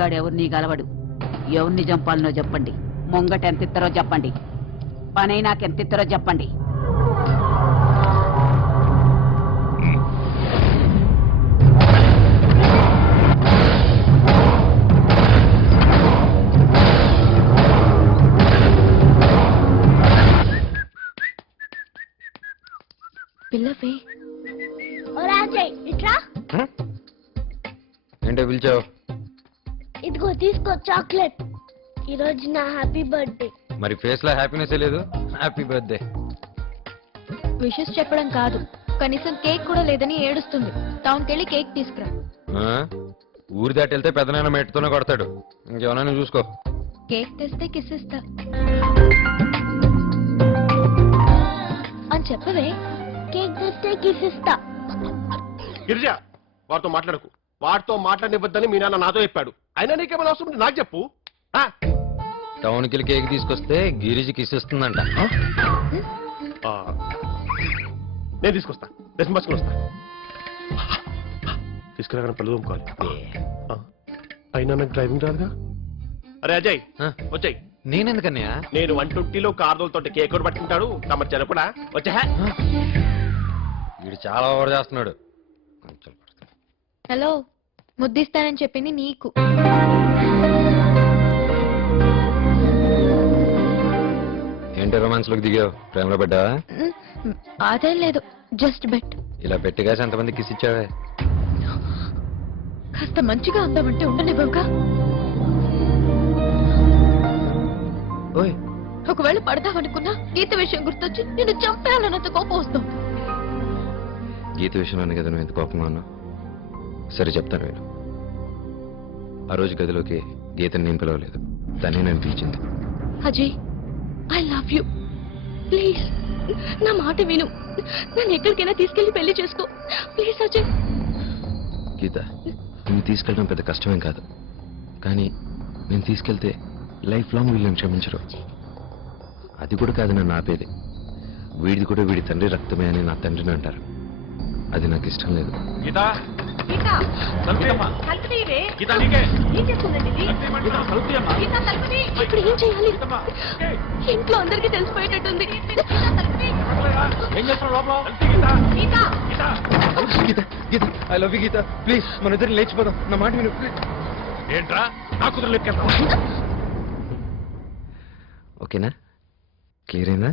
గాడు ఎవరిని గలవడు. ఎవరిని చంపాలనో చెప్పండి, ముంగట ఎంత ఇస్తారో చెప్పండి, పనై నాకెంత ఇస్తారో చెప్పండి. పిల్లవే ఏంటో పిలిచావు? ఇదిగో తీసుకో చాక్లెట్. ఈరోజు నా హ్యాపీ బర్త్డే. మరి ఫేస్ లో హ్యాపీనెస్ లేదు. హ్యాపీ బర్త్డే విషెస్ చెప్పడం కాదు, కనీసం కేక్ కూడా లేదని ఏడుస్తుంది. టౌన్కి వెళ్ళి కేక్ తీసుకురా. ఊరి దాటి వెళ్తే పెద్దనాన్న మెట్టుతోనే కొడతాడు. ఇంకేమన్నా చూసుకో. కేక్ తెస్తే కిస్ ఇస్తా అని చెప్పవే. కేక్ తెస్తే కిస్ ఇస్తా. గిరిజా, వాడితో మాట్లాడకు. వాడితో మాట్లాడనివ్వద్దని మీ నాన్న నాతో చెప్పాడు. అయినా నీకేమైనా అవసరం ఉంటే నాకు చెప్పు. టౌన్కి వెళ్ళి కేక్ తీసుకొస్తే గిరిజి కిస్ ఇస్తుందంట. నేను తీసుకొస్తా. దశం బస్సుకుని వస్తా. తీసుకురాగానే పళ్ళు తోముకోవాలి. అయినా నాకు డ్రైవింగ్ రాదుగా. అరే అజయ్, వచ్చాయి. నేనెందుకన్నయ్యా? నేను 120లో కార్దోలతో కేక్ కూడా పట్టుకుంటాడు. తమరు జనపడా వచ్చా? వీడు చాలా ఓవర్ చేస్తున్నాడు. హలో, ముద్దిస్తానని చెప్పింది నీకు. ఏంటి రొమాన్స్ లోకి దిగావు? ప్రేమలో పడ్డావా? అదేం లేదు, జస్ట్ బెట్. ఇలా పెట్టిగా ఎంతమంది కిస్ ఇచ్చావే? కాస్త మంచిగా ఉందామంటే ఉండనివ్వగా. ఓయ్, ఒకవేళ పడదామనుకున్నా గీత విషయం గుర్తొచ్చి నేను చంపేయాలన్నంత కోపం వస్తాం. గీత విషయంలోనే కదా నువ్వు ఎంత కోపంగా ఉన్నావు? సరే చెప్తాను నేను. ఆ రోజు గదిలోకి గీతని నేను పిలవలేదు, దాన్ని నేను పిలిచింది. Ajay, I love you. Please నా మాట విను. నన్ను ఎక్కడికైనా తీసుకెళ్లి పెళ్లి చేసుకో ప్లీజ్ అజయ్. గీత, నేను తీసుకెళ్ళడం పెద్ద కష్టమేం కాదు, కానీ నేను తీసుకెళ్తే లైఫ్ లాంగ్ వీళ్ళని క్షమించరు. అది కూడా కాదు నన్ను ఆపేది. వీడిది కూడా వీడి తండ్రి రక్తమే అని నా తండ్రిని అంటారు. అది నాకు ఇష్టం లేదు. ఇప్పుడు ఏం చేయాలి? ఇంట్లో అందరికీ తెలిసిపోయేటట్టుంది. Geetha, Geetha, I love you Geetha. Please మన ఇద్దరు లేచిపోదాం. నా మాట విను. ఏంట్రా నా కుదురు లెక్క? ఓకేనా? క్లియరేనా?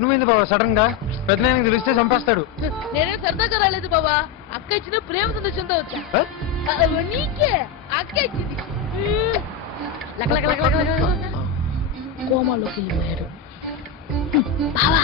నువ్వేంది బాబా సడన్ గా? పెద్దనాయనకి తెలిస్తే చంపేస్తాడు. నేనే సరదాగా రాలేదు బాబా. అక్క ఇచ్చిన ప్రేమ సందేశంతో వచ్చా. నీకే అక్క ఇచ్చింది. కోమాలోకి వెళ్ళిపోయాడు బావా.